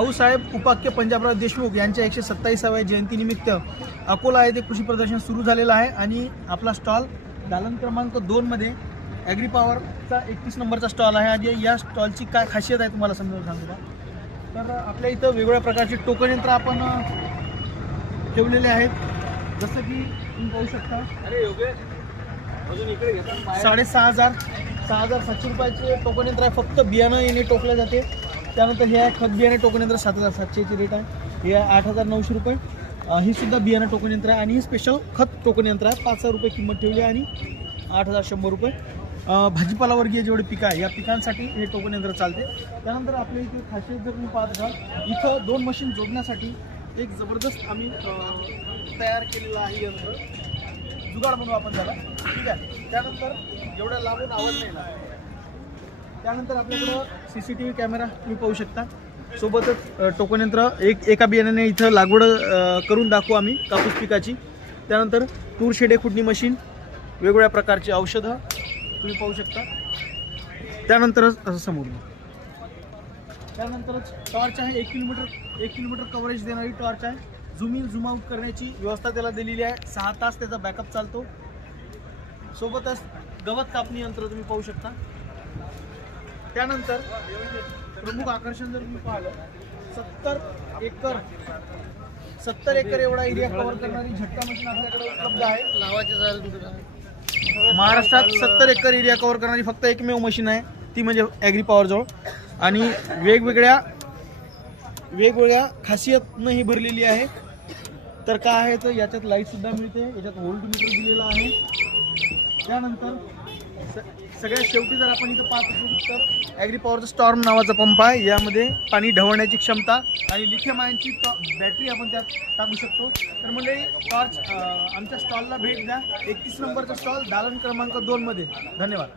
भाऊसाहेब उपाख्य पंजाबराव देशमुख यांच्या 127व्या जयंतीनिमित्त अकोला येथे कृषी प्रदर्शन सुरू झालेलं आहे आणि आपला स्टॉल दालन क्रमांक 2 मध्ये ॲग्री पॉवरचा 31 नंबरचा स्टॉल आहे। आणि या स्टॉलची काय खासियत आहे तुम्हाला समजावून सांगू का? तर आपल्या इथं वेगवेगळ्या प्रकारचे टोकन यंत्र आपण ठेवलेले आहेत, जसं की तुम्ही पाहू शकता 6,700 रुपयाचे टोकन यंत्र आहे। फक्त बियाणं येणे टोकले जाते। त्यानंतर हे आहे खत बियाणे टोकन यंत्र 7,700ची रेट आहे। हे 8,900 रुपये ही सुद्धा बियाणं टोकन यंत्र आहे। आणि ही स्पेशल खत टोकन यंत्र आहे, 5,000 रुपये किंमत ठेवली आणि 8,100 रुपये। भाजीपाला वर्गीय जेवढे पिकं आहे या पिकांसाठी हे टोकन यंत्र चालते। त्यानंतर आपल्या इथे खासियत जर तुम्ही पाहत असाल, इथं 2 मशीन जोडण्यासाठी एक जबरदस्त आम्ही तयार केलेलं आहे यंत्र, जुगाड म्हणू आपण त्याला, ठीक आहे। त्यानंतर एवढ्या लांबून आवाज नाही येणार। त्यानंतर आपल्याकडं CCTV कॅमेरा तुम्ही पाहू शकता, सोबतच टोकन यंत्र एका बियाण्याने इथं लागवड करून दाखवू आम्ही कापूस पिकाची। त्यानंतर तूर शेडे खुडणी मशीन, वेगवेगळ्या प्रकारची औषधं तुम्ही पाहू शकता। त्यानंतरच असं समोर, त्यानंतरच टॉर्च आहे, 1 किलोमीटर कव्हरेज देणारी टॉर्च आहे। झूम इन झूम आउट करण्याची व्यवस्था त्याला दिलेली आहे, 6 तास त्याचा बॅकअप चालतो। सोबतच गवत कापणी यंत्र तुम्ही पाहू शकता। त्यानंतर प्रमुख आकर्षण जर तुम्ही पाहिलं, 70 एकर एवढा एरिया कव्हर करणारी झटका मशीन आपल्याकडे उपलब्ध आहे। महाराष्ट्रात 70 एकर एरिया कव्हर करणारी फक्त एकमेव मशीन आहे, ती म्हणजे ॲग्री पॉवरजवळ। आणि वेगवेगळ्या खासियतनं ही भरलेली आहे। तर काय आहे तर याच्यात लाईटसुद्धा मिळते, याच्यात व्होल्टमीटर दिलेला आहे। त्यानंतर सगळ्यात शेवटी जर आपण इथं पाहत असू तर ॲग्री पॉवरचा स्टॉर्म नावाचा पंप आहे, यामध्ये पाणी ढवळण्याची क्षमता आणि लिथियम आयनची बॅटरी आपण त्यात टाकू शकतो। तर म्हणजे टॉर्च आमच्या स्टॉलला भेट द्या, 31 नंबरचा स्टॉल दालन क्रमांक 2 मध्ये। धन्यवाद।